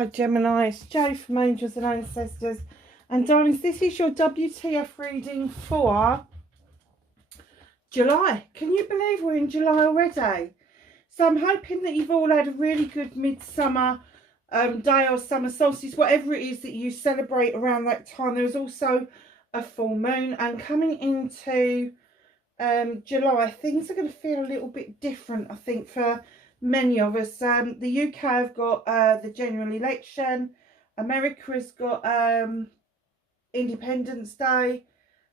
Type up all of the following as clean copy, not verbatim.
Hi Gemini, it's Jo from Angels and Ancestors. And darlings, this is your WTF reading for July. Can you believe we're in July already? So I'm hoping that you've all had a really good midsummer day or summer solstice, whatever it is that you celebrate around that time. There was also a full moon, and coming into July, things are going to feel a little bit different, I think, for many of us. The UK have got the general election. America has got Independence Day.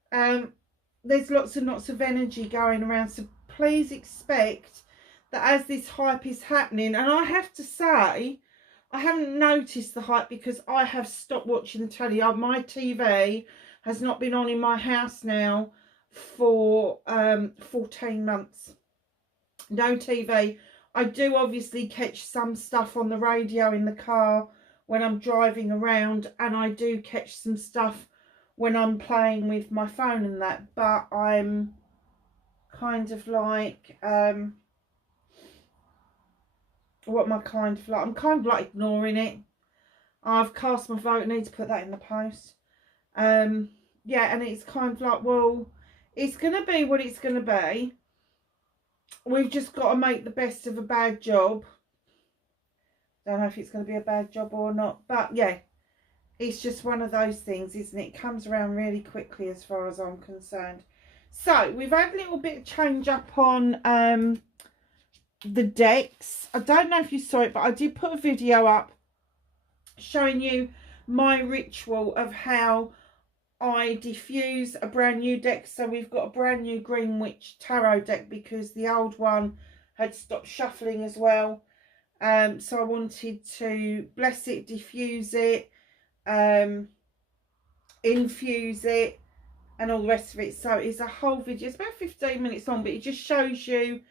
There's lots and lots of energy going around, so please expect that as this hype is happening, and I have to say, I haven't noticed the hype because I have stopped watching the telly. My TV has not been on in my house now for 14 months. No TV. I do obviously catch some stuff on the radio in the car when I'm driving around, and I do catch some stuff when I'm playing with my phone and that, but I'm kind of like what am I kind of like? I'm kind of like ignoring it. I've cast my vote, I need to put that in the post. Yeah, and it's kind of like, well, it's going to be what it's going to be. We've just got to make the best of a bad job. Don't know if it's going to be a bad job or not, but yeah, it's just one of those things, isn't it? It comes around really quickly as far as I'm concerned. So we've had a little bit of change up on the decks. I don't know if you saw it, but I did put a video up showing you my ritual of how I diffuse a brand new deck. So we've got a brand new Green Witch Tarot deck because the old one had stopped shuffling as well. So I wanted to bless it, diffuse it, infuse it, and all the rest of it. So it's a whole video. It's about 15 minutes long, but it just shows you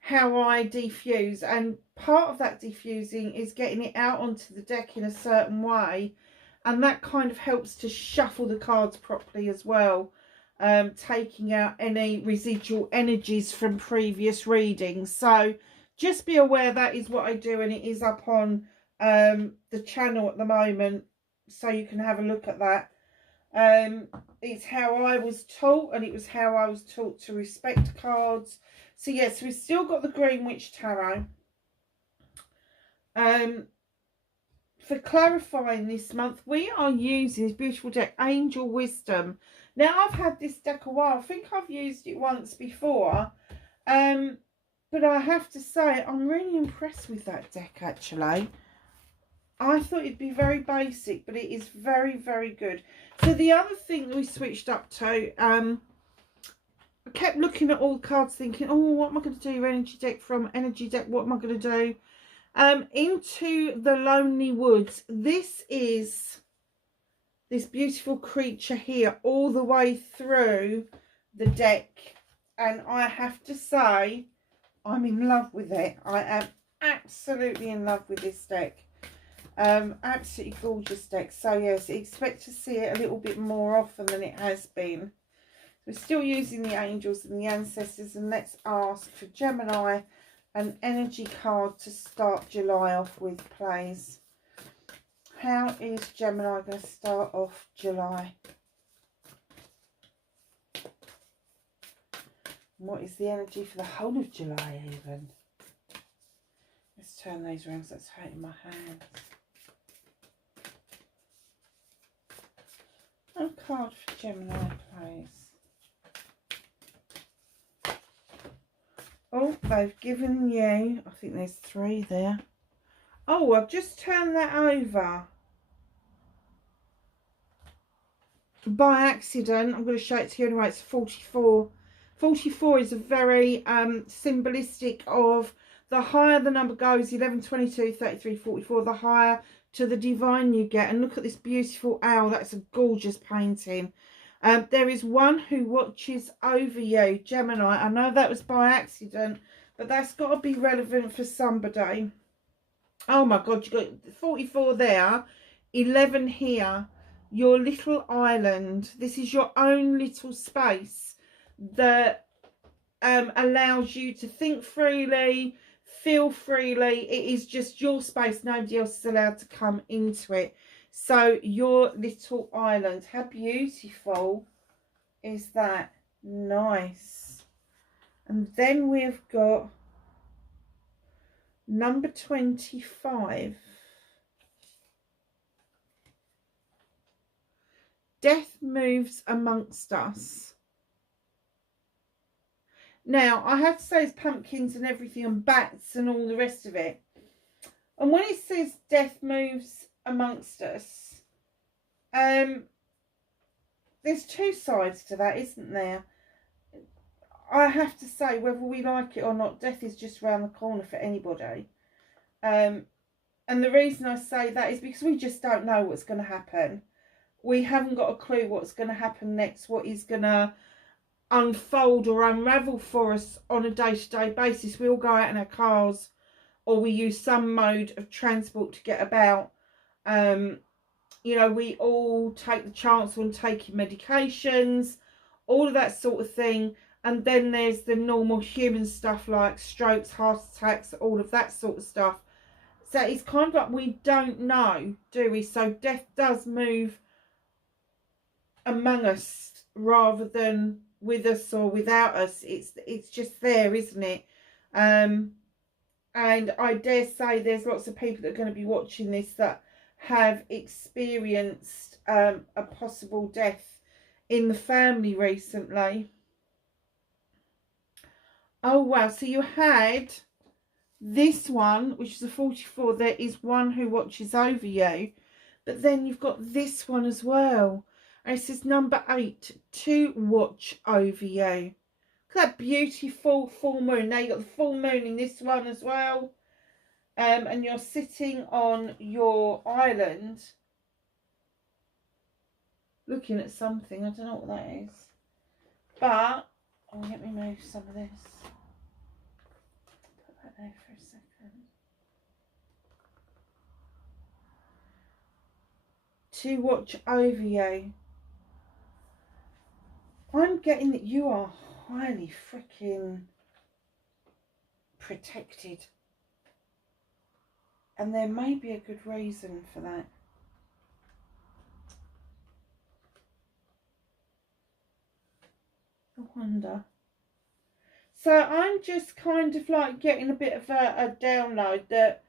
how I diffuse. And part of that diffusing is getting it out onto the deck in a certain way. And that kind of helps to shuffle the cards properly as well, taking out any residual energies from previous readings. So just be aware that is what I do, and it is up on the channel at the moment, so you can have a look at that. It's how I was taught, and it was how I was taught to respect cards. So yes, we've still got the Green Witch Tarot. For clarifying this month, we are using this beautiful deck, Angel Wisdom. Now, I've had this deck a while. I think I've used it once before. But I have to say, I'm really impressed with that deck, actually. I thought it'd be very basic, but it is very, very good. So the other thing that we switched up to, I kept looking at all the cards thinking, oh, what am I going to do? Energy deck from Energy deck, what am I going to do? Into the Lonely Woods. This is this beautiful creature here all the way through the deck, and I have to say I'm in love with it. I am absolutely in love with this deck. Absolutely gorgeous deck. So yes, expect to see it a little bit more often than it has been. We're still using the angels and the ancestors, and let's ask for Gemini an energy card to start July off with, please. How is Gemini going to start off July? What is the energy for the whole of July even? Let's turn these around so it's hurting my hands. A card for Gemini, please. Oh, they've given you, I think there's 3 there. Oh, I've just turned that over by accident. I'm going to show it to you anyway. It's 44. 44 is a very symbolistic of the higher the number goes, 11, 22, 33, 44, the higher to the divine you get. And look at this beautiful owl. That's a gorgeous painting. There is one who watches over you, Gemini. I know that was by accident, but that's got to be relevant for somebody. Oh my God, you got 44 there, 11 here. Your little island. This is your own little space that allows you to think freely, feel freely. It is just your space. Nobody else is allowed to come into it. So your little island. How beautiful is that? Nice. And then we've got number 25. Death moves amongst us. Now, I have to say it's pumpkins and everything and bats and all the rest of it. And when it says death moves amongst us, there's two sides to that, isn't there? I have to say, whether we like it or not, death is just round the corner for anybody. And the reason I say that is because we just don't know what's going to happen. We haven't got a clue what's going to happen next, what is going to unfold or unravel for us on a day-to-day basis. We all go out in our cars, or we use some mode of transport to get about. You know, we all take the chance on taking medications, all of that sort of thing. And then there's the normal human stuff like strokes, heart attacks, all of that sort of stuff. So it's kind of like we don't know, do we? So death does move among us rather than with us or without us. It's just there, isn't it? And I dare say there's lots of people that are going to be watching this that have experienced a possible death in the family recently. Oh wow, so you had this one, which is a 44. There is one who watches over you, but then you've got this one as well. And it says number 8, to watch over you. Look at that beautiful full moon. Now you've got the full moon in this one as well. And you're sitting on your island looking at something. I don't know what that is. But, oh, let me move some of this. Put that there for a second. To watch over you. I'm getting that you are highly freaking protected. And there may be a good reason for that. I wonder. So I'm just kind of like getting a bit of a download that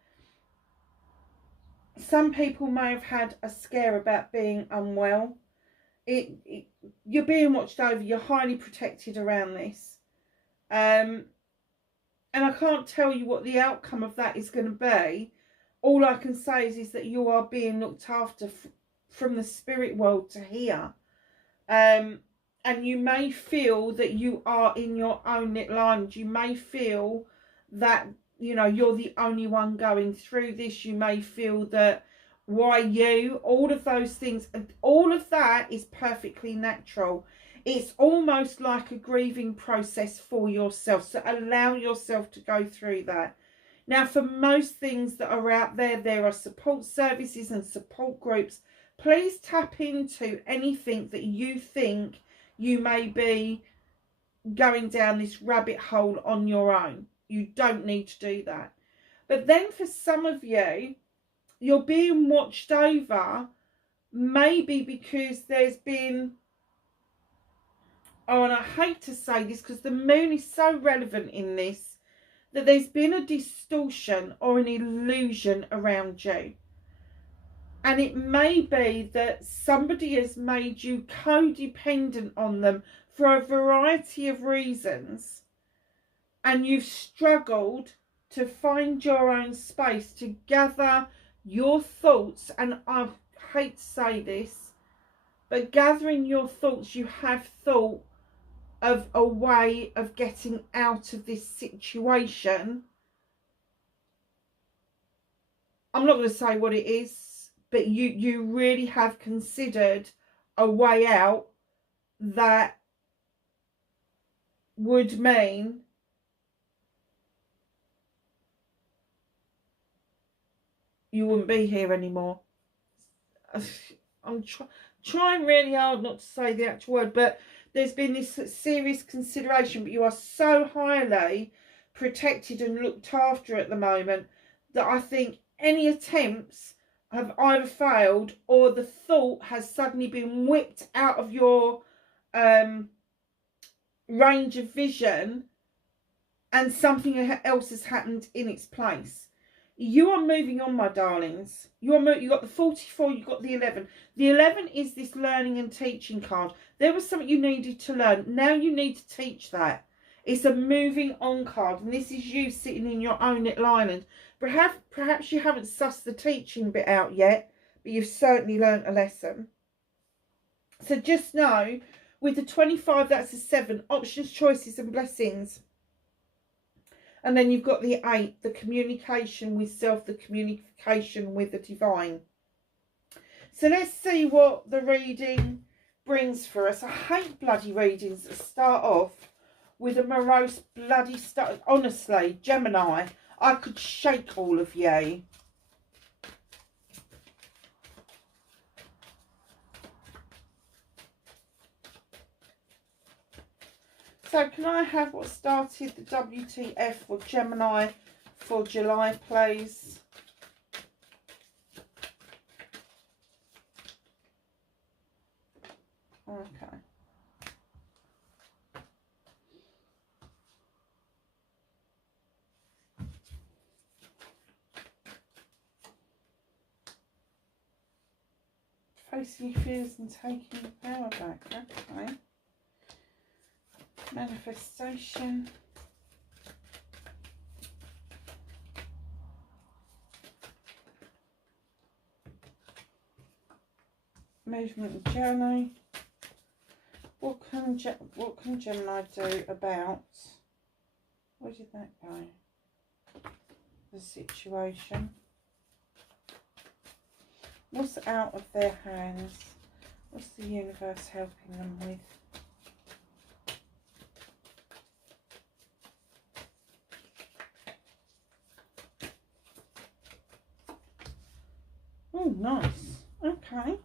some people may have had a scare about being unwell. You're being watched over. You're highly protected around this. And I can't tell you what the outcome of that is going to be. All I can say is that you are being looked after from the spirit world to here. And you may feel that you are in your own little island. You may feel that, you know, you're the only one going through this. You may feel that, why you? All of those things. All of that is perfectly natural. It's almost like a grieving process for yourself. So allow yourself to go through that. Now, for most things that are out there, there are support services and support groups. Please tap into anything that you think you may be going down this rabbit hole on your own. You don't need to do that. But then for some of you, you're being watched over maybe because there's been, oh, and I hate to say this because the moon is so relevant in this, that there's been a distortion or an illusion around you. And it may be that somebody has made you codependent on them for a variety of reasons. And you've struggled to find your own space, to gather your thoughts. And I hate to say this, but gathering your thoughts, you have thought of a way of getting out of this situation. I'm not going to say what it is, but you really have considered a way out that would mean you wouldn't be here anymore. I'm trying really hard not to say the actual word, but there's been this serious consideration, but you are so highly protected and looked after at the moment, that I think any attempts have either failed or the thought has suddenly been whipped out of your range of vision and something else has happened in its place. You are moving on, my darlings. You got the 44, you got the 11. The 11 is this learning and teaching card. There was something you needed to learn. Now you need to teach that. It's a moving on card, and this is you sitting in your own little island. Perhaps you haven't sussed the teaching bit out yet, but you've certainly learned a lesson. So just know, with the 25, that's a 7. Options, choices and blessings. And then you've got the 8, the communication with self, the communication with the divine. So let's see what the reading brings for us. I hate bloody readings that start off with a morose bloody start. Honestly, Gemini, I could shake all of you. So can I have what started the WTF for Gemini for July, please? Okay. Facing your fears and taking the power back. Okay. Manifestation. Movement and journey. What can Gemini do about, where did that go? The situation. What's out of their hands? What's the universe helping them with? Oh, nice. Okay.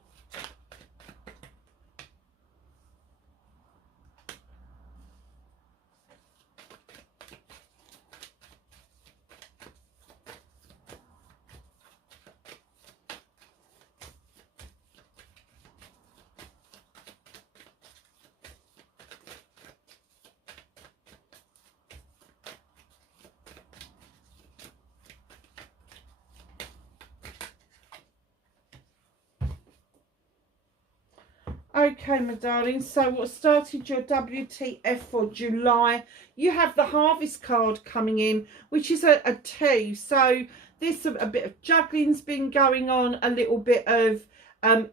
Okay, my darling, so what started your WTF for July, you have the Harvest card coming in, which is a 2. So there's a bit of juggling's been going on, a little bit of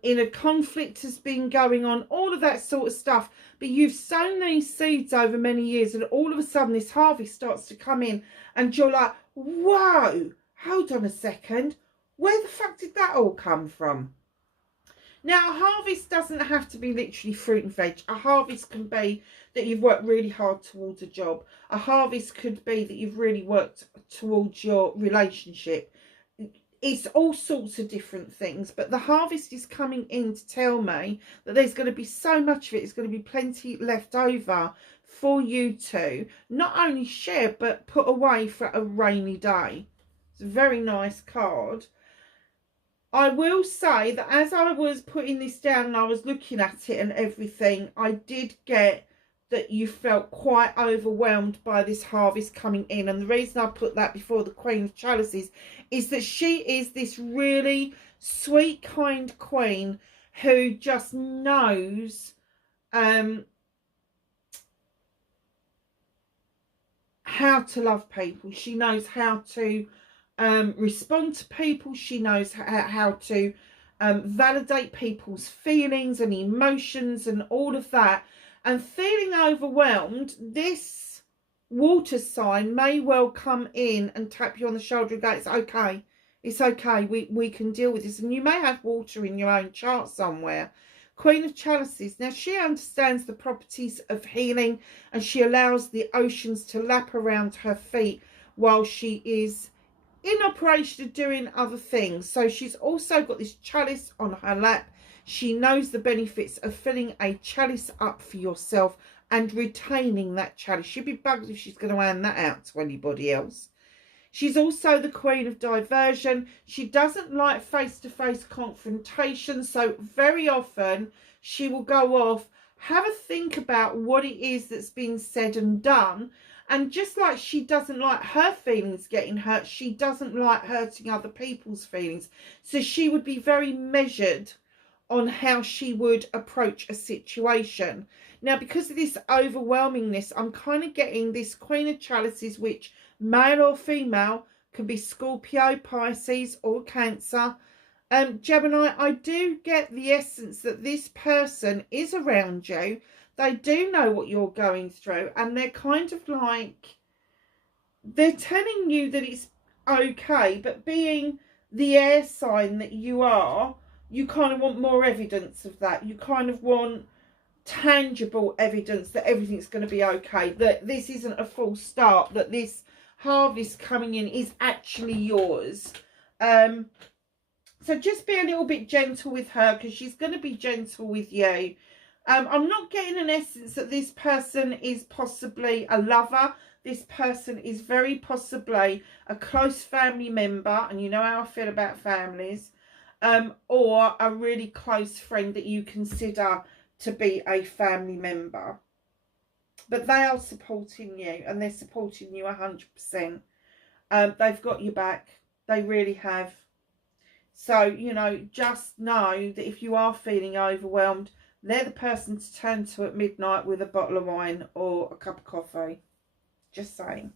inner conflict has been going on, all of that sort of stuff. But you've sown these seeds over many years, and all of a sudden this harvest starts to come in, and you're like, whoa, hold on a second, where the fuck did that all come from? Now, a harvest doesn't have to be literally fruit and veg. A harvest can be that you've worked really hard towards a job. A harvest could be that you've really worked towards your relationship. It's all sorts of different things. But the harvest is coming in to tell me that there's going to be so much of it. There's going to be plenty left over for you to not only share, but put away for a rainy day. It's a very nice card. I will say that as I was putting this down and I was looking at it and everything, I did get that you felt quite overwhelmed by this harvest coming in. And the reason I put that before the Queen of Chalices is that she is this really sweet, kind queen who just knows how to love people. She knows how to respond to people. She knows how to validate people's feelings and emotions and all of that. And feeling overwhelmed, this water sign may well come in and tap you on the shoulder and go, it's okay, it's okay, we can deal with this. And you may have water in your own chart somewhere. Queen of Chalices, now she understands the properties of healing, and she allows the oceans to lap around her feet while she is in operation of doing other things. So she's also got this chalice on her lap. She knows the benefits of filling a chalice up for yourself and retaining that chalice. She'd be bugged if she's going to hand that out to anybody else. She's also the queen of diversion. She doesn't like face-to-face confrontation, so very often she will go off, have a think about what it is that's been said and done. And just like she doesn't like her feelings getting hurt, she doesn't like hurting other people's feelings. So she would be very measured on how she would approach a situation. Now, because of this overwhelmingness, I'm kind of getting this Queen of Chalices, which male or female, can be Scorpio, Pisces or Cancer. Gemini, I do get the essence that this person is around you. They do know what you're going through, and they're kind of like, they're telling you that it's okay, but being the air sign that you are, you kind of want more evidence of that. You kind of want tangible evidence that everything's going to be okay, that this isn't a false start, that this harvest coming in is actually yours. So just be a little bit gentle with her, because she's going to be gentle with you. I'm not getting an essence that this person is possibly a lover. This person is very possibly a close family member, and you know how I feel about families, or a really close friend that you consider to be a family member. But they are supporting you, and they're supporting you 100%. They've got your back. They really have. So, you know, just know that if you are feeling overwhelmed, they're the person to turn to at midnight with a bottle of wine or a cup of coffee. Just saying.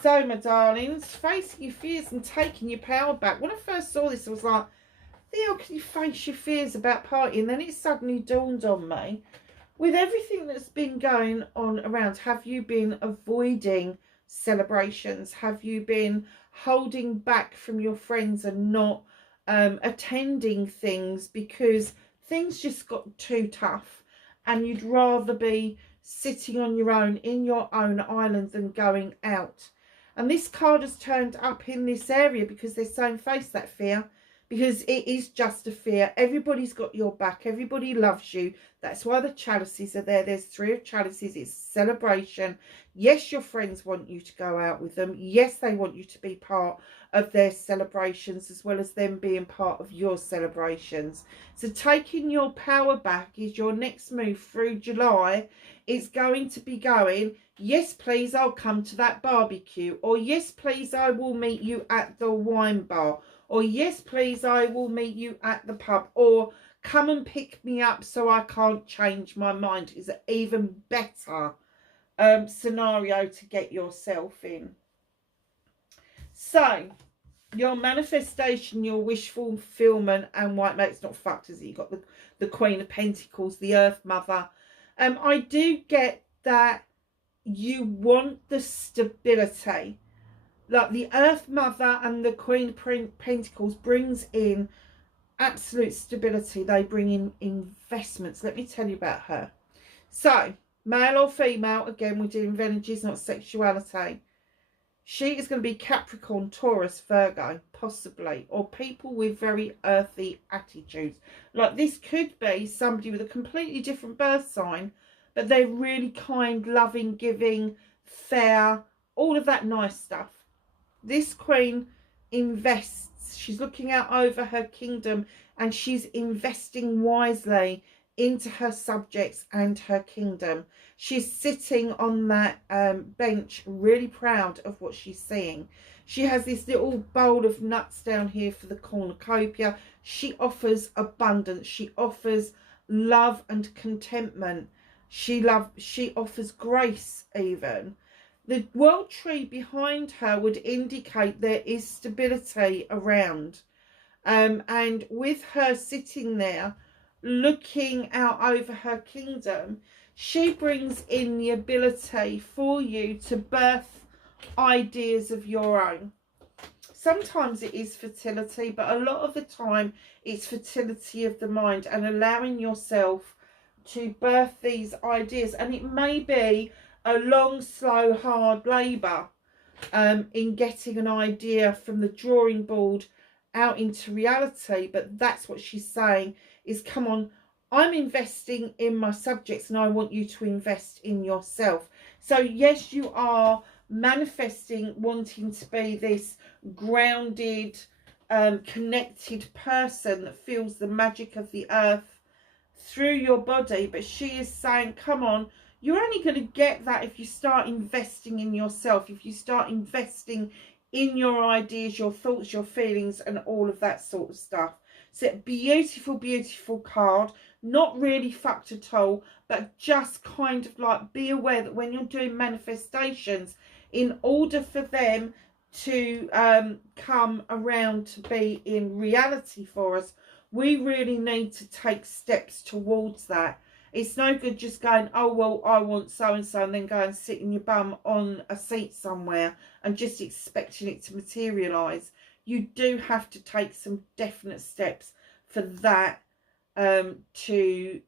So, my darlings, facing your fears and taking your power back. When I first saw this, I was like, how can you face your fears about partying? And then it suddenly dawned on me, with everything that's been going on around, have you been avoiding celebrations? Have you been holding back from your friends and not attending things because things just got too tough, and you'd rather be sitting on your own in your own island than going out? And this card has turned up in this area because they're saying face that fear, because it is just a fear. Everybody's got your back. Everybody loves you. That's why the chalices are there. There's 3 of chalices. It's celebration. Yes, your friends want you to go out with them. Yes, they want you to be part of their celebrations, as well as them being part of your celebrations. So taking your power back is your next move through July. It's going to be going, yes, please, I'll come to that barbecue. Or yes, please, I will meet you at the wine bar. Or yes, please, I will meet you at the pub. Or come and pick me up so I can't change my mind is an even better scenario to get yourself in. So, your manifestation, your wish fulfillment, and white mate's not fucked, is it? You've got the Queen of Pentacles, the Earth Mother. I do get that you want the stability. Like the Earth Mother and the Queen of Pentacles brings in absolute stability. They bring in investments. Let me tell you about her. So, male or female, again, we're dealing with energies, not sexuality. She is going to be Capricorn, Taurus, Virgo, possibly. Or people with very earthy attitudes. Like this could be somebody with a completely different birth sign, but they're really kind, loving, giving, fair, all of that nice stuff. This queen invests. She's looking out over her kingdom, and she's investing wisely into her subjects and her kingdom. She's sitting on that bench, really proud of what she's seeing. She has this little bowl of nuts down here for the cornucopia. She offers abundance. She offers love and contentment. She offers grace even. The world tree behind her would indicate there is stability around. And with her sitting there, looking out over her kingdom, she brings in the ability for you to birth ideas of your own. Sometimes it is fertility, but a lot of the time it's fertility of the mind and allowing yourself to birth these ideas. And it may be a long, slow, hard labour in getting an idea from the drawing board out into reality, but that's what she's saying is, come on, I'm investing in my subjects and I want you to invest in yourself. So yes, you are manifesting wanting to be this grounded, connected person that feels the magic of the earth through your body. But she is saying, come on, you're only going to get that if you start investing in yourself, if you start investing in your ideas, your thoughts, your feelings, and all of that sort of stuff. So beautiful, beautiful card. Not really fucked at all, but just kind of like be aware that when you're doing manifestations, in order for them to come around to be in reality for us, we really need to take steps towards that. It's no good just going, oh, well, I want so-and-so, and then go and sit in your bum on a seat somewhere and just expecting it to materialise. You do have to take some definite steps for that to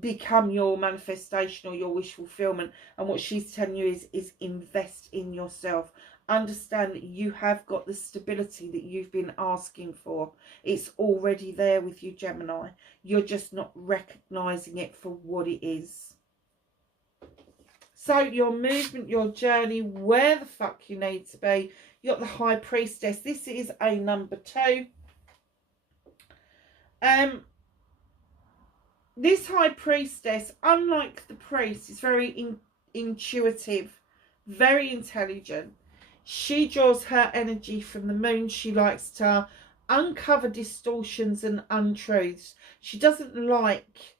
become your manifestation or your wish fulfillment. And what she's telling you is invest in yourself. Understand that you have got the stability that you've been asking for. It's already there with you, Gemini. You're just not recognizing it for what it is. So your movement, your journey, where the fuck you need to be. You got the High Priestess. This is a number 2. This High Priestess, unlike the priest, is very intuitive, very intelligent. She draws her energy from the moon. She likes to uncover distortions and untruths. She doesn't like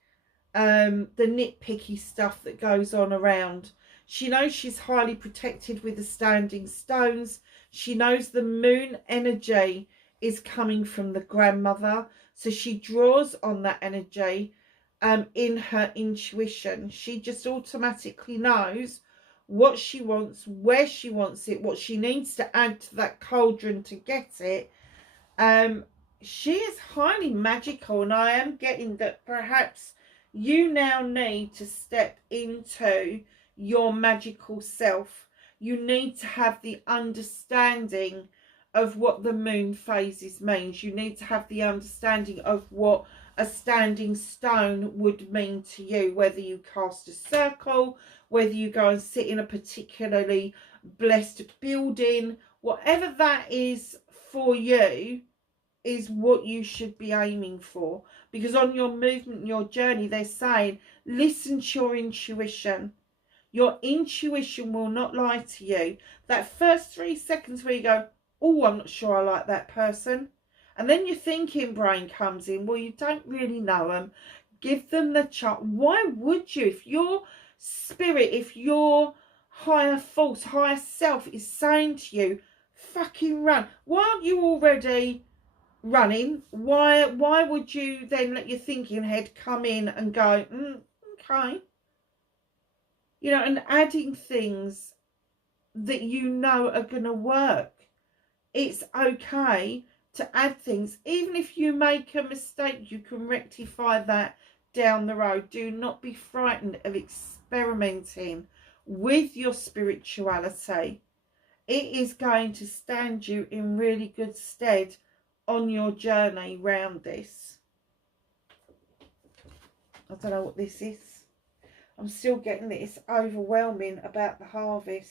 the nitpicky stuff that goes on around. She knows she's highly protected with the standing stones. She knows the moon energy is coming from the grandmother. So she draws on that energy in her intuition. She just automatically knows what she wants, where she wants it, what she needs to add to that cauldron to get it. She is highly magical, and I am getting that perhaps you now need to step into your magical self. You need to have the understanding of what the moon phases means. You need to have the understanding of what a standing stone would mean to you, whether you cast a circle, whether you go and sit in a particularly blessed building, whatever that is for you is what you should be aiming for. Because on your movement, your journey, they're saying, listen to your intuition. Your intuition will not lie to you. That first 3 seconds where you go, oh, I'm not sure I like that person. And then your thinking brain comes in, well, you don't really know them. Give them the chance. Why would you? If your spirit, if your higher force, higher self is saying to you, fucking run. Why aren't you already running? Why would you then let your thinking head come in and go, okay. You know, and adding things that you know are going to work. It's okay to add things. Even if you make a mistake, you can rectify that down the road. Do not be frightened of experimenting with your spirituality. It is going to stand you in really good stead on your journey round this. I don't know what this is. I'm still getting that it's overwhelming about the harvest.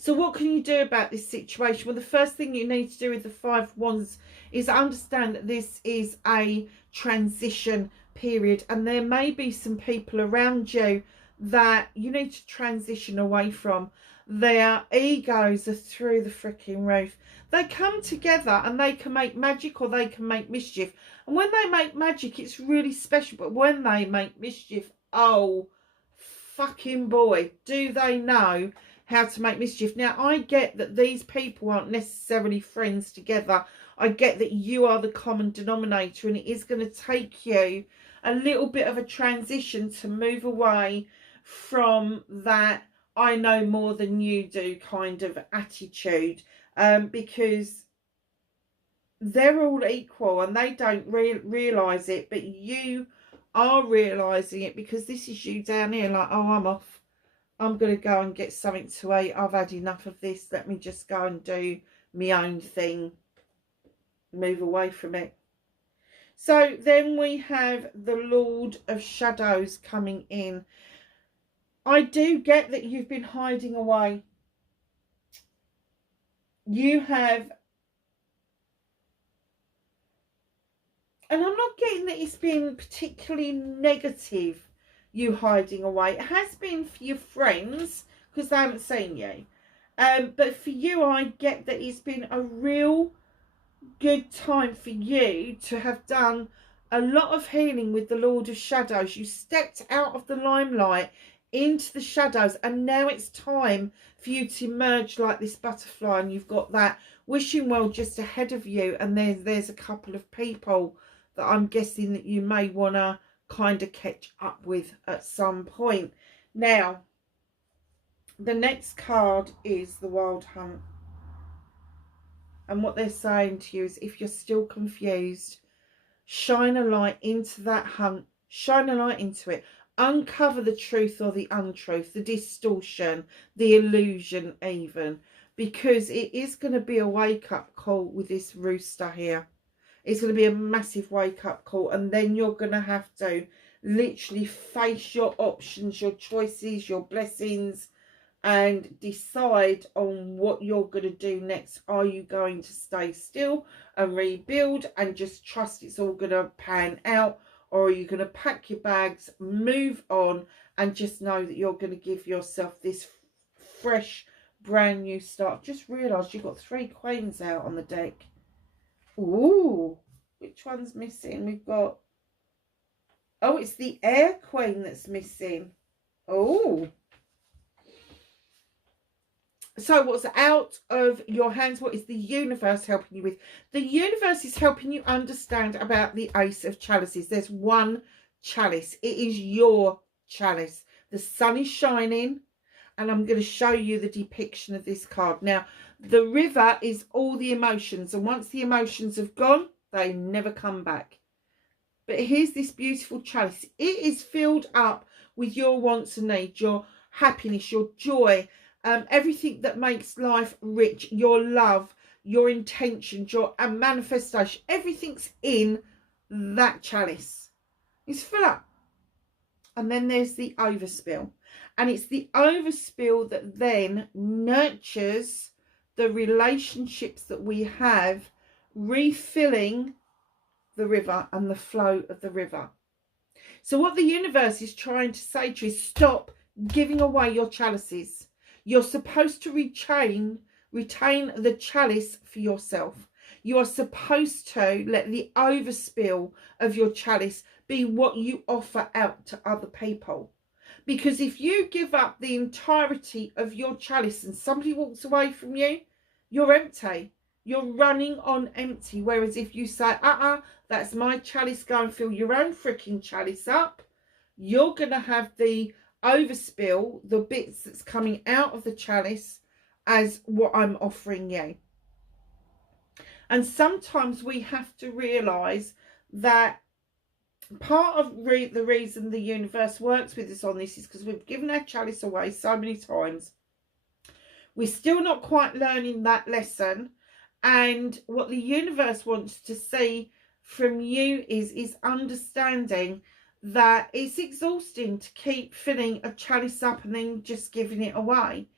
So what can you do about this situation? Well, the first thing you need to do with the 5 Wands is understand that this is a transition period, and there may be some people around you that you need to transition away from. Their egos are through the freaking roof. They come together and they can make magic or they can make mischief. And when they make magic, it's really special. But when they make mischief, oh, fucking boy, do they know how to make mischief. Now, I get that these people aren't necessarily friends together. I get that you are the common denominator, and it is going to take you a little bit of a transition to move away from that I know more than you do kind of attitude, because they're all equal and they don't realise it, but you are realising it, because this is you down here like, oh, I'm off. I'm going to go and get something to eat. I've had enough of this. Let me just go and do my own thing. move away from it. So then we have the Lord of Shadows coming in. I do get that you've been hiding away. You have, and I'm not getting that it's been particularly negative, you hiding away. It has been for your friends because they haven't seen you. But for you, I get that it's been a real good time for you to have done a lot of healing with the Lord of Shadows. You stepped out of the limelight into the shadows, and now it's time for you to emerge like this butterfly, and you've got that wishing well just ahead of you, and there's a couple of people that I'm guessing that you may want to kind of catch up with at some point. Now, the next card is the Wild Hunt. And what they're saying to you is, if you're still confused, shine a light into that hunt. Shine a light into it. Uncover the truth or the untruth, the distortion, the illusion even. Because it is going to be a wake-up call with this rooster here. It's going to be a massive wake-up call. And then you're going to have to literally face your options, your choices, your blessings, and decide on what you're going to do next. Are you going to stay still and rebuild and just trust it's all going to pan out? Or are you going to pack your bags, move on, and just know that you're going to give yourself this fresh, brand new start? Just realised you've got 3 queens out on the deck. Ooh, which one's missing? We've got... Oh, it's the Air Queen that's missing. Oh. So what's out of your hands? What is the universe helping you with? The universe is helping you understand about the Ace of Chalices. There's one chalice. It is your chalice. The sun is shining, and I'm going to show you the depiction of this card. Now, the river is all the emotions, and once the emotions have gone, they never come back. But here's this beautiful chalice. It is filled up with your wants and needs, your happiness, your joy, everything that makes life rich, your love, your intentions, your manifestation. Everything's in that chalice. It's full up. And then there's the overspill. And it's the overspill that then nurtures the relationships that we have, refilling the river and the flow of the river. So what the universe is trying to say to you is, stop giving away your chalices. You're supposed to retain the chalice for yourself. You are supposed to let the overspill of your chalice be what you offer out to other people. Because if you give up the entirety of your chalice and somebody walks away from you, you're empty. You're running on empty. Whereas if you say, that's my chalice, go and fill your own freaking chalice up, you're going to have the overspill, the bits that's coming out of the chalice, as what I'm offering you. And sometimes we have to realise that part of the reason the universe works with us on this is because we've given our chalice away so many times. We're still not quite learning that lesson. And what the universe wants to see from you is understanding that it's exhausting to keep filling a chalice up and then just giving it away.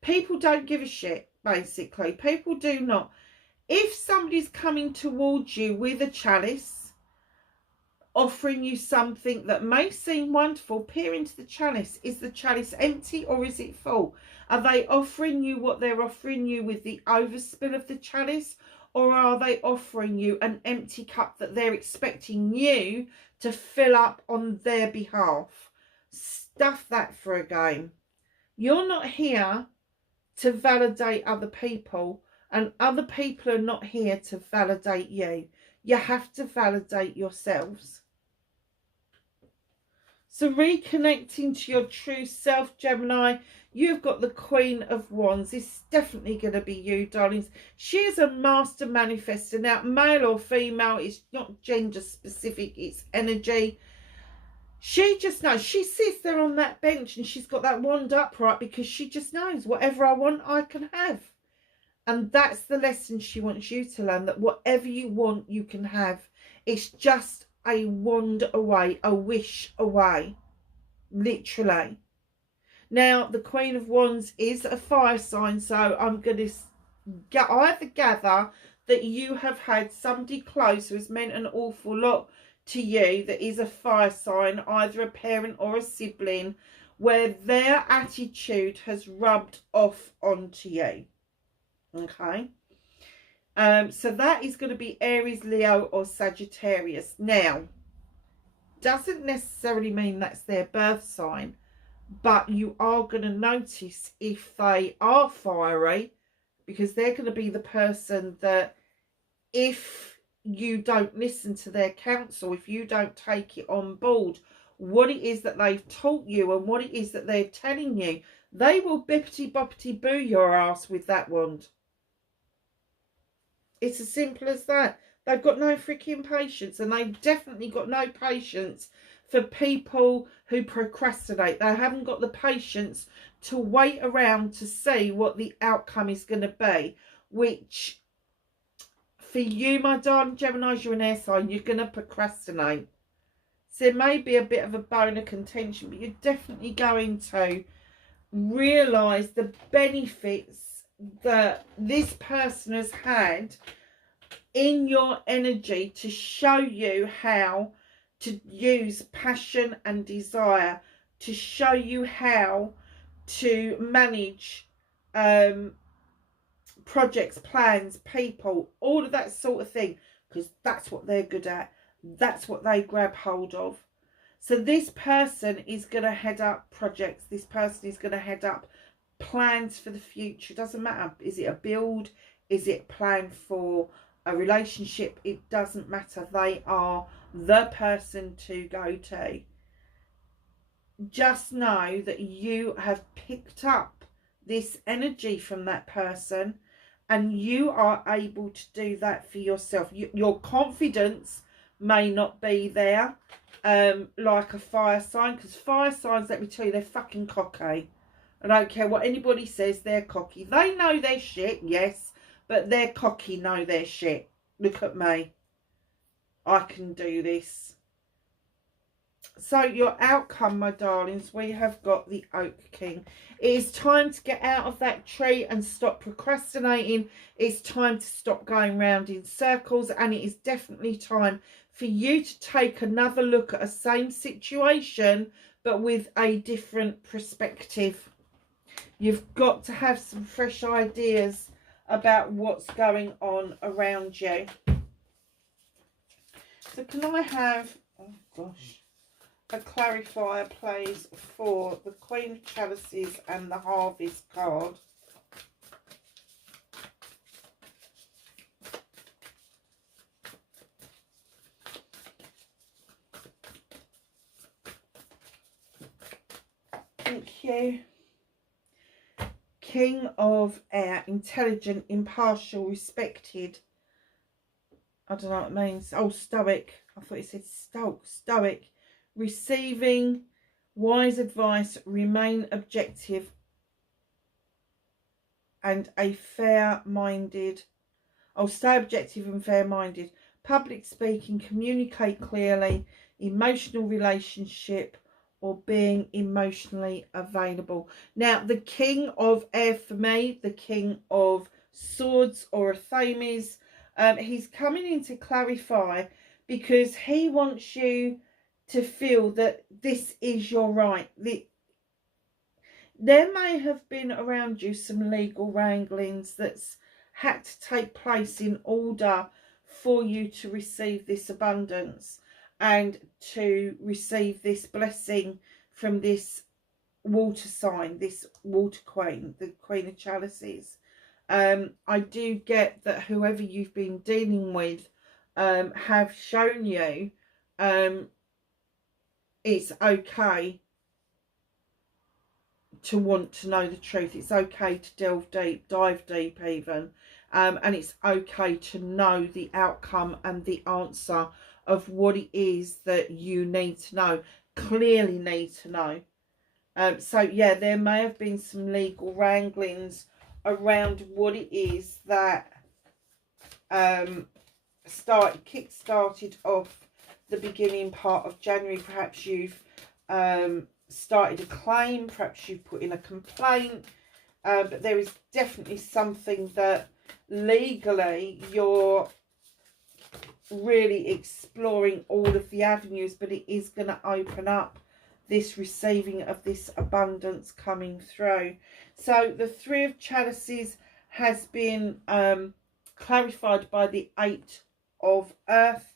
People don't give a shit, basically. People do not. If somebody's coming towards you with a chalice, offering you something that may seem wonderful, peer into the chalice. Is the chalice empty or is it full? Are they offering you what they're offering you with the overspill of the chalice? Or are they offering you an empty cup that they're expecting you to fill up on their behalf? Stuff that for a game. You're not here to validate other people, and other people are not here to validate you. You have to validate yourselves. So reconnecting to your true self, Gemini, you've got the Queen of Wands. This is definitely going to be you, darlings. She is a master manifester. Now, male or female, it's not gender specific, it's energy. She just knows. She sits there on that bench and she's got that wand upright because she just knows whatever I want, I can have. And that's the lesson she wants you to learn, that whatever you want, you can have. It's just a wand away, a wish away, literally. Now, the Queen of Wands is a fire sign, so I'm going to either gather that you have had somebody close who has meant an awful lot to you that is a fire sign, either a parent or a sibling, where their attitude has rubbed off onto you. Okay. So that is going to be Aries, Leo or Sagittarius. Now, doesn't necessarily mean that's their birth sign, but you are going to notice if they are fiery, because they're going to be the person that, if you don't listen to their counsel, if you don't take it on board, what it is that they've taught you and what it is that they're telling you, they will bippity boppity boo your ass with that wand. It's as simple as that. They've got no freaking patience, and they've definitely got no patience for people who procrastinate. They haven't got the patience to wait around to see what the outcome is going to be, which for you, my darling Geminis, you're an air sign, you're going to procrastinate. So there may be a bit of a bone of contention, but you're definitely going to realise the benefits that this person has had in your energy to show you how to use passion and desire, to show you how to manage projects, plans, people, all of that sort of thing, because that's what they're good at. That's what they grab hold of. So this person is going to head up projects. This person is going to head up plans for the future. Doesn't matter. Is it a build? Is it a plan for a relationship? It doesn't matter. They are the person to go to. Just know that you have picked up this energy from that person, and you are able to do that for yourself. Your confidence may not be there like a fire sign, because fire signs, let me tell you, they're fucking cocky. I don't care what anybody says, they're cocky. They know their shit, yes, but they're cocky, know their shit. Look at me. I can do this. So your outcome, my darlings, we have got the Oak King. It is time to get out of that tree and stop procrastinating. It's time to stop going round in circles, and it is definitely time for you to take another look at a same situation, but with a different perspective. You've got to have some fresh ideas about what's going on around you. So can I have, oh gosh, a clarifier, please, for the Queen of Chalices and the Harvest card? Thank you. King of Air, intelligent, impartial, respected. I don't know what it means. Oh, stoic. I thought it said stoic. Receiving wise advice, remain objective, and a fair-minded. Oh, stay objective and fair-minded. Public speaking, communicate clearly, emotional relationship, or being emotionally available. Now, the King of Air for me, the King of Swords or a Thames, he's coming in to clarify, because he wants you to feel that this is your right. There may have been around you some legal wranglings that's had to take place in order for you to receive this abundance and to receive this blessing from this water sign, this water queen, the Queen of Chalices. I do get that whoever you've been dealing with have shown you it's okay to want to know the truth. It's okay to delve deep, dive deep even, and it's okay to know the outcome and the answer of what it is that you need to know, clearly need to know. So yeah, there may have been some legal wranglings around what it is that kick-started off the beginning part of January. Perhaps you've started a claim, perhaps you've put in a complaint, but there is definitely something that legally you're really exploring all of the avenues, but it is going to open up this receiving of this abundance coming through. So the Three of Chalices has been clarified by the Eight of Earth.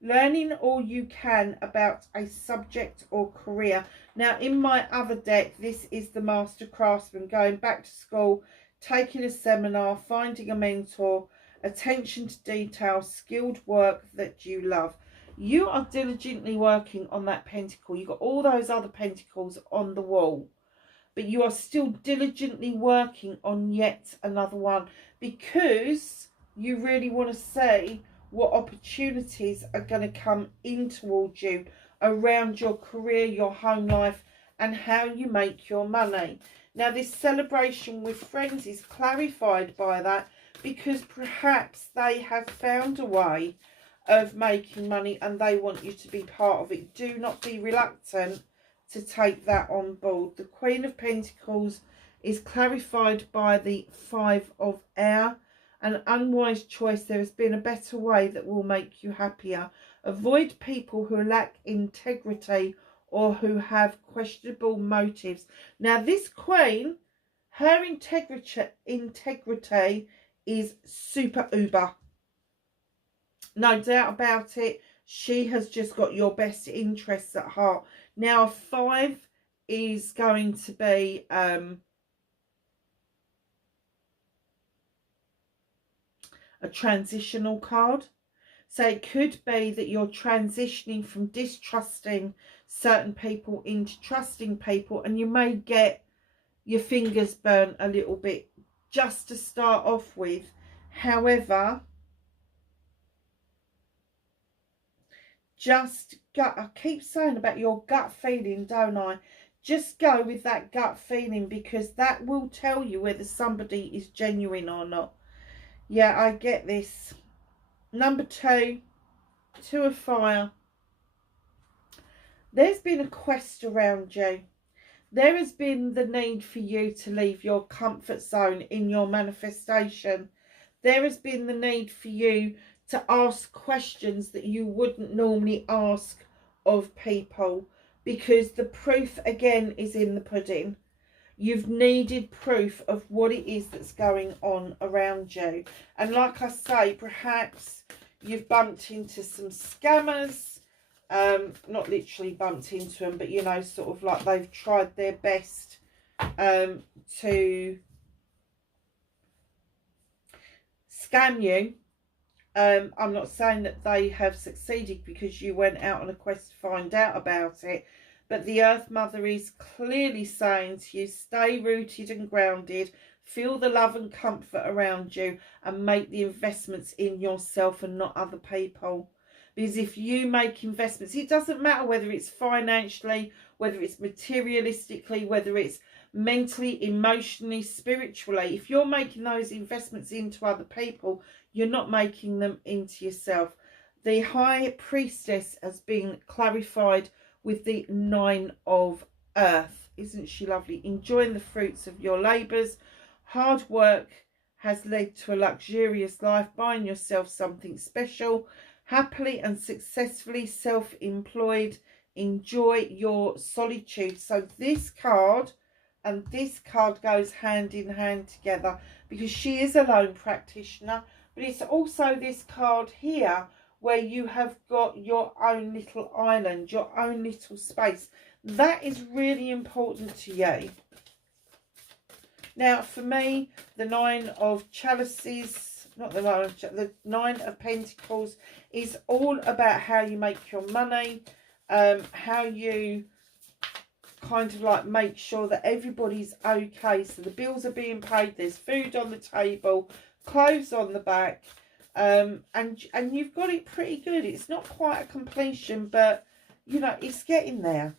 Learning all you can about a subject or career. Now, in my other deck, this is the Master Craftsman, going back to school, taking a seminar, finding a mentor, attention to detail, skilled work that you love. You are diligently working on that pentacle. You've got all those other pentacles on the wall, but you are still diligently working on yet another one, because you really want to see what opportunities are going to come in towards you around your career, your home life, and how you make your money. Now, this celebration with friends is clarified by that, because perhaps they have found a way of making money and they want you to be part of it. Do not be reluctant to take that on board. The Queen of Pentacles is clarified by the Five of Air. An unwise choice. There has been a better way that will make you happier. Avoid people who lack integrity or who have questionable motives. Now, this Queen, her integrity is super uber. No doubt about it. She has just got your best interests at heart. Now, a 5 is going to be a transitional card. So it could be that you're transitioning from distrusting certain people into trusting people, and you may get your fingers burnt a little bit just to start off with. However, just I keep saying about your gut feeling, don't I? Just go with that gut feeling, because that will tell you whether somebody is genuine or not. Yeah, I get this. Number 2, Two of Fire. There's been a quest around you. There has been the need for you to leave your comfort zone in your manifestation. There has been the need for you to ask questions that you wouldn't normally ask of people, because the proof again is in the pudding. You've needed proof of what it is that's going on around you. And like I say, perhaps you've bumped into some scammers. Not literally bumped into them, but, you know, sort of like they've tried their best to scam you. I'm not saying that they have succeeded, because you went out on a quest to find out about it. But the Earth Mother is clearly saying to you, stay rooted and grounded, feel the love and comfort around you, and make the investments in yourself and not other people. Because if you make investments, it doesn't matter whether it's financially, whether it's materialistically, whether it's mentally, emotionally, spiritually. If you're making those investments into other people, you're not making them into yourself. The High Priestess has been clarified with the 9 of Earth. Isn't she lovely? Enjoying the fruits of your labours. Hard work has led to a luxurious life. Buying yourself something special. Happily and successfully self-employed. Enjoy your solitude. So this card and this card goes hand in hand together, because she is a lone practitioner. But it's also this card here where you have got your own little island, your own little space. That is really important to you. Now, for me, the 9 of Chalices, not the 9 of the 9 of Pentacles is all about how you make your money, how you kind of like make sure that everybody's okay. So the bills are being paid, there's food on the table, clothes on the back. And you've got it pretty good. It's not quite a completion, but you know, it's getting there.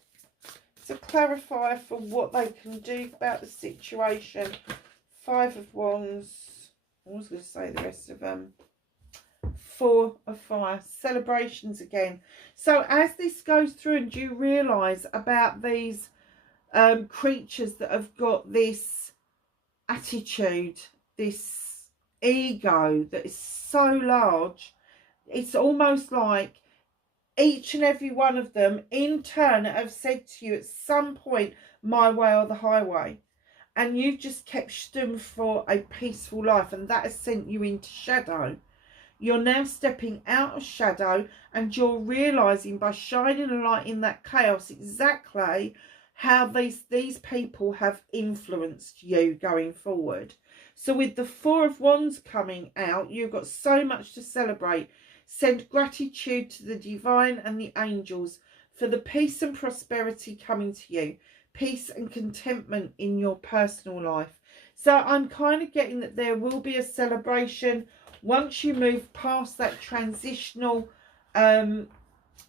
It's a clarifier for what they can do about the situation Five of Wands. I was going to say the rest of them. Four of Fire. Celebrations again. So as this goes through, and you realise about these creatures that have got this attitude, this ego that is so large, it's almost like each and every one of them in turn have said to you at some point, my way or the highway. And you've just kept stum for a peaceful life, and that has sent you into shadow. You're now stepping out of shadow, and you're realising by shining a light in that chaos exactly how these people have influenced you going forward. So with the Four of Wands coming out, you've got so much to celebrate. Send gratitude to the divine and the angels for the peace and prosperity coming to you. Peace and contentment in your personal life. So I'm kind of getting that there will be a celebration once you move past that transitional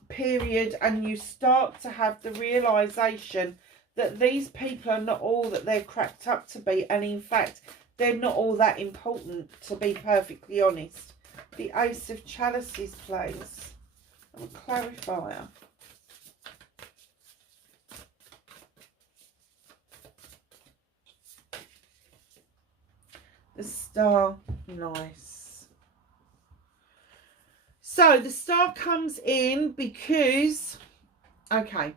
period, and you start to have the realization that these people are not all that they're cracked up to be, and in fact they're not all that important, to be perfectly honest. The Ace of Chalices, please. I'm a clarifier. The Star. Nice. So the Star comes in because, okay,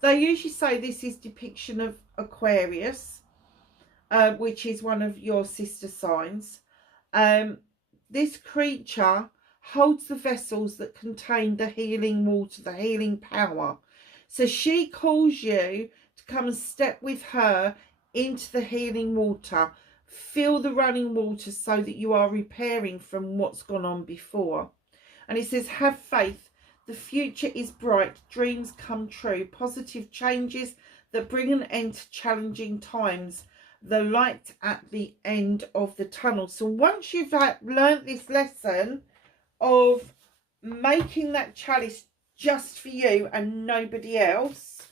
they usually say this is depiction of Aquarius, which is one of your sister signs. This creature holds the vessels that contain the healing water, the healing power. So she calls you to come and step with her into the healing water. Feel the running water so that you are repairing from what's gone on before. And it says, have faith. The future is bright. Dreams come true. Positive changes that bring an end to challenging times. The light at the end of the tunnel. So once you've learnt this lesson of making that chalice just for you and nobody else,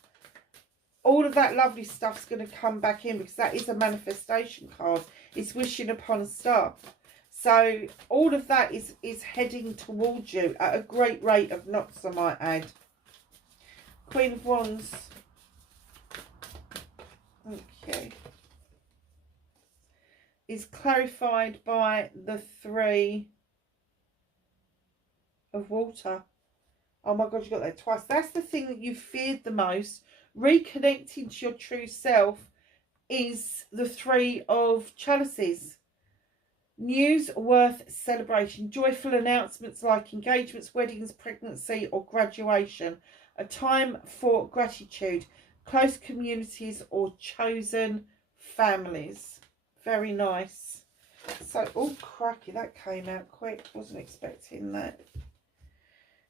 all of that lovely stuff's going to come back in, because that is a manifestation card. It's wishing upon a star. So all of that is heading towards you at a great rate of knots, I might add. Queen of Wands. Okay. Is clarified by the Three of Water. Oh my God, you got that twice. That's the thing that you feared the most. Reconnecting to your true self is the Three of Chalices. News worth celebration. Joyful announcements like engagements, weddings, pregnancy or graduation. A time for gratitude. Close communities or chosen families. Very nice. So, oh cracky, that came out quick. Wasn't expecting that.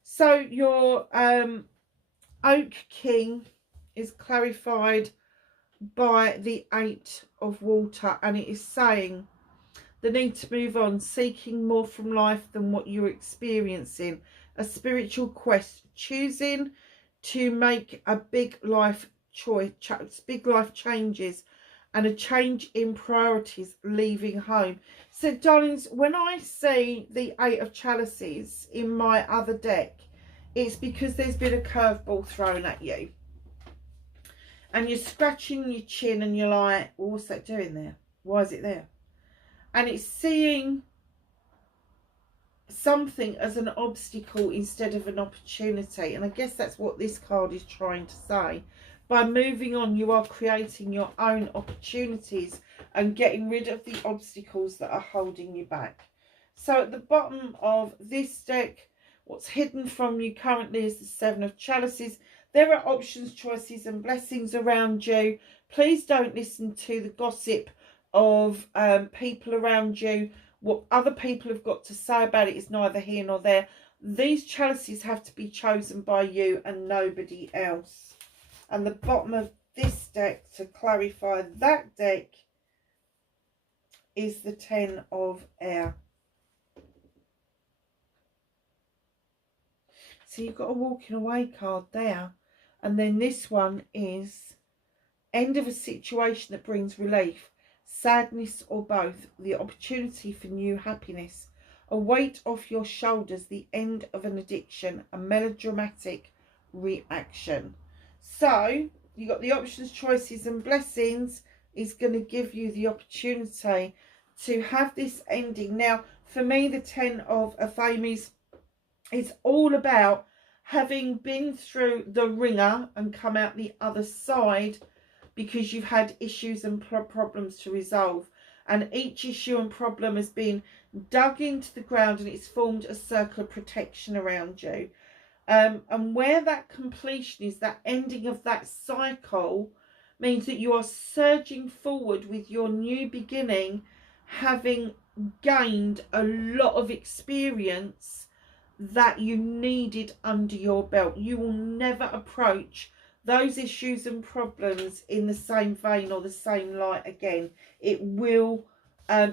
So your Oak King is clarified by the Eight of Water, and it is saying the need to move on, seeking more from life than what you're experiencing. A spiritual quest, choosing to make a big life choice, big life changes, and a change in priorities, leaving home. So darlings, when I see the Eight of Chalices in my other deck, it's because there's been a curveball thrown at you. And you're scratching your chin and you're like, well, what's that doing there? Why is it there? And it's seeing something as an obstacle instead of an opportunity. And I guess that's what this card is trying to say. By moving on, you are creating your own opportunities and getting rid of the obstacles that are holding you back. So at the bottom of this deck, what's hidden from you currently is the Seven of Chalices. There are options, choices and blessings around you. Please don't listen to the gossip of people around you. What other people have got to say about it is neither here nor there. These chalices have to be chosen by you and nobody else. And the bottom of this deck, to clarify that deck, is the Ten of Air. So you've got a walking away card there. And then this one is end of a situation that brings relief. sadness or both, the opportunity for new happiness, a weight off your shoulders, the end of an addiction, a melodramatic reaction. So you got the options, choices and blessings is going to give you the opportunity to have this ending. Now for me, the 10 of Affirmations is all about having been through the ringer and come out the other side, because you've had issues and problems to resolve, and each issue and problem has been dug into the ground and it's formed a circle of protection around you. And where that completion is, that ending of that cycle, means that you are surging forward with your new beginning, having gained a lot of experience that you needed under your belt. You will never approach those issues and problems in the same vein or the same light again. It will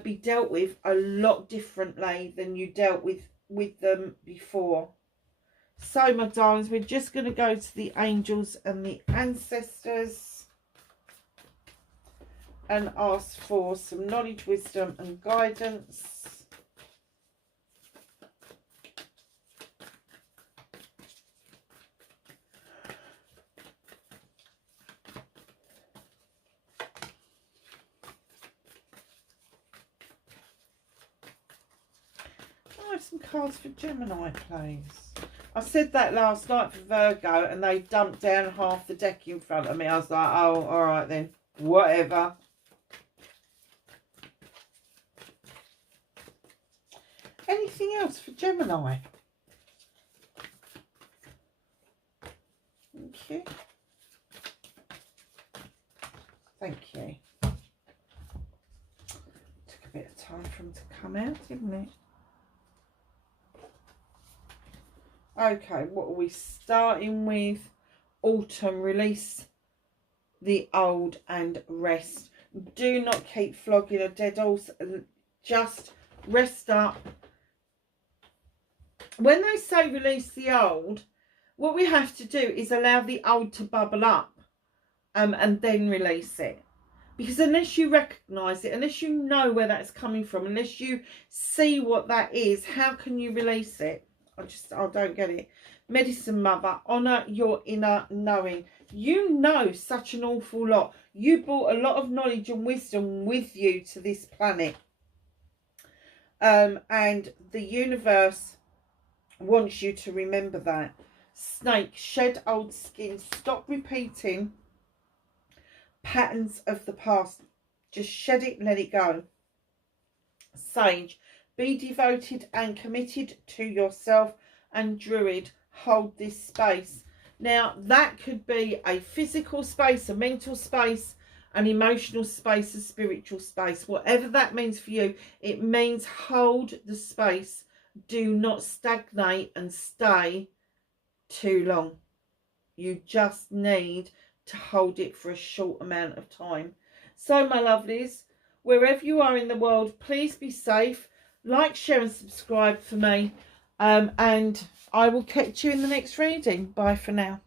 be dealt with a lot differently than you dealt with them before. So my darlings, we're just going to go to the angels and the ancestors and ask for some knowledge, wisdom and guidance. Some cards for Gemini, please. I said that last night for Virgo and they dumped down half the deck in front of me. I was like, oh, all right then, whatever. Anything else for Gemini? Thank you. Thank you. Took a bit of time for them to come out, didn't it? Okay, what are we starting with? Autumn, release the old and rest. Do not keep flogging a dead horse. Just rest up. When they say release the old, what we have to do is allow the old to bubble up and then release it. Because unless you recognise it, unless you know where that's coming from, unless you see what that is, how can you release it? I don't get it. Medicine Mother, honour your inner knowing. You know such an awful lot. You brought a lot of knowledge and wisdom with you to this planet. And the universe wants you to remember that. Snake, shed old skin. Stop repeating patterns of the past. Just shed it and let it go. Sage, be devoted and committed to yourself. And Druid, hold this space. Now, that could be a physical space, a mental space, an emotional space, a spiritual space. Whatever that means for you, it means hold the space. Do not stagnate and stay too long. You just need to hold it for a short amount of time. So, my lovelies, wherever you are in the world, please be safe. Like, share and subscribe for me. And I will catch you in the next reading. Bye for now.